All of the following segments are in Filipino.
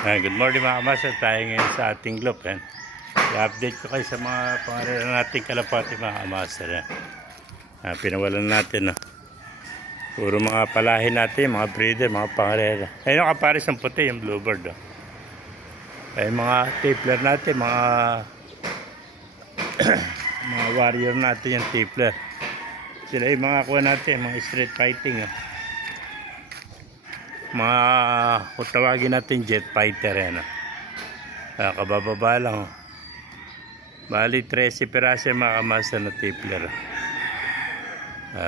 Good morning mga kamaster, tayo ngayon sa ating loop. I-update ko kayo sa mga pangarera nating kalapati mga kamaster. Pinawalan natin. Puro mga palahin natin, mga breeder, mga pangarera. Ayun yung kaparis ng puti, yung bluebird. Ayun mga tipler natin, mga mga warrior natin yung tipler. Sila yung mga kuha natin, mga street fighting. Mga kung tawagin natin jet fighter kabababa lang bali 13 piraso mga kamaster na tipler.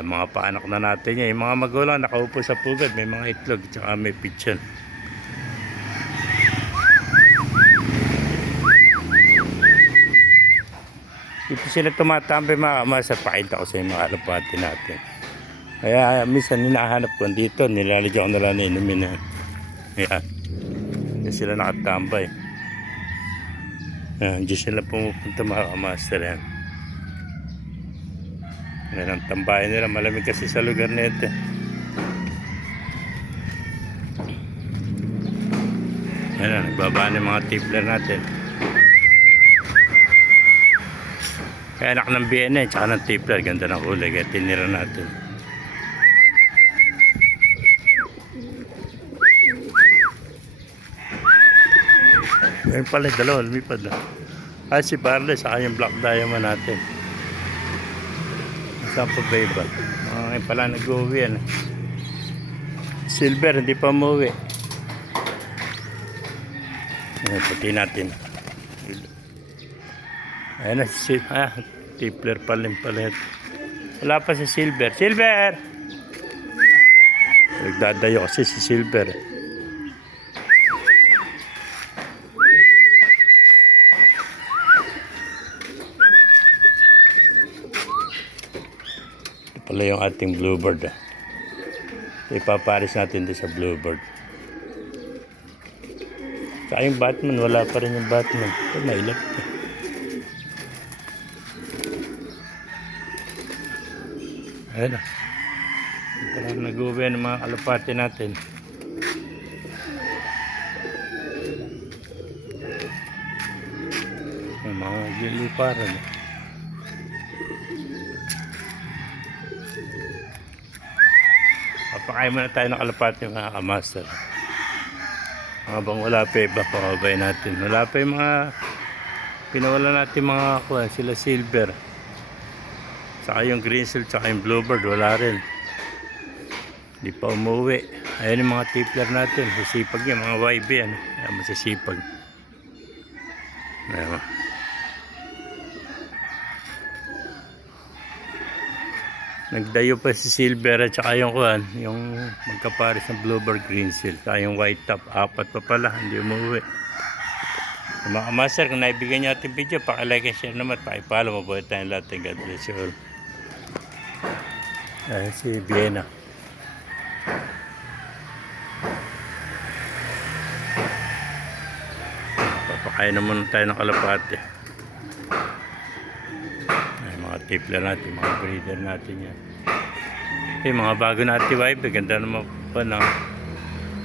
Mga paanak na natin yan, yung mga magulang nakaupo sa pugad, may mga itlog tsaka may pigeon. Dito sila tumatambay mga kamaster, pakita ko sa mga alapati natin. Kaya minsan hinahanap ko dito, nilalagyan ko na lang na inumin na. Ayan. Diyan sila nakatambay. Ayan, diyan sila pumupunta mga kamaster. Ayan. Ayan ang tambayan nila. Malamig kasi sa lugar na ito. Ayan, nagbaba na yung mga tipler natin. Kaya anak ng BNA, tsaka ng tipler. Ganda ng kulay. Kaya tinira natin. Ayun pala, dalawa, lumipad na. Si Barley, saka yung black diamond natin. Saan pa ba iba? Ayun pala, nag-uwi yan. Silver, hindi pa umuwi. Ayun, puti natin. Ayun na, tipler pala yung pala. Wala pa si Silver. Silver! Nagdadayo kasi si Silver. Pala yung ating bluebird. Ipaparis natin din sa bluebird. Saka yung Batman, wala pa rin yung Batman. Nailap. Ayun na. Parang nag-uwi ng mga kalapati natin. Yung mga giliparan. Papakain muna tayo ng kalapati mga kamaster. Habang wala pa iba, pakabay natin. Wala pa yung mga pinawala natin mga kuha, sila silver. Saka yung green silk, saka yung bluebird, wala rin. Hindi pa umuwi. Ayan yung mga tipler natin. Masisipag yan, mga YB yan. Ayan, masisipag. Ayan. Nagdayo pa si silver at saka yung kuhan, yung magkapares ng bluebird green silk. Saka yung white top, apat pa pala, hindi umuwi. Mga master, kung naibigyan nyo ating video, pakilike and share naman, pakipalo, mabuhay tayong lahat. God bless you all. Ayan si Vienna. Papakain na muna tayo ng kalapate. Mga tipler natin, mga breeder natin yan. Mga bago natin wife, ganda naman pa na.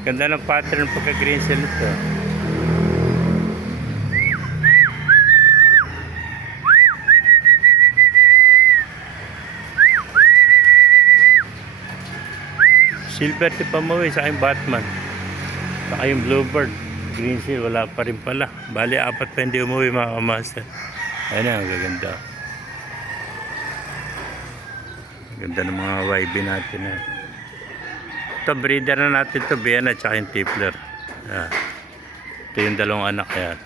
Ganda ng pattern pagka green cell ito. Silver ti pamuwi sa aking Batman. Saka yung bluebird, green cell, wala pa rin pala. Bali, apat pa hindi umuwi mga kamaster. Ayan na, ang gaganda. Ganda ng mga YB natin. Ito, breeder na natin ito, Vienna at saka yung tipler. Ito yung dalawang anak yan.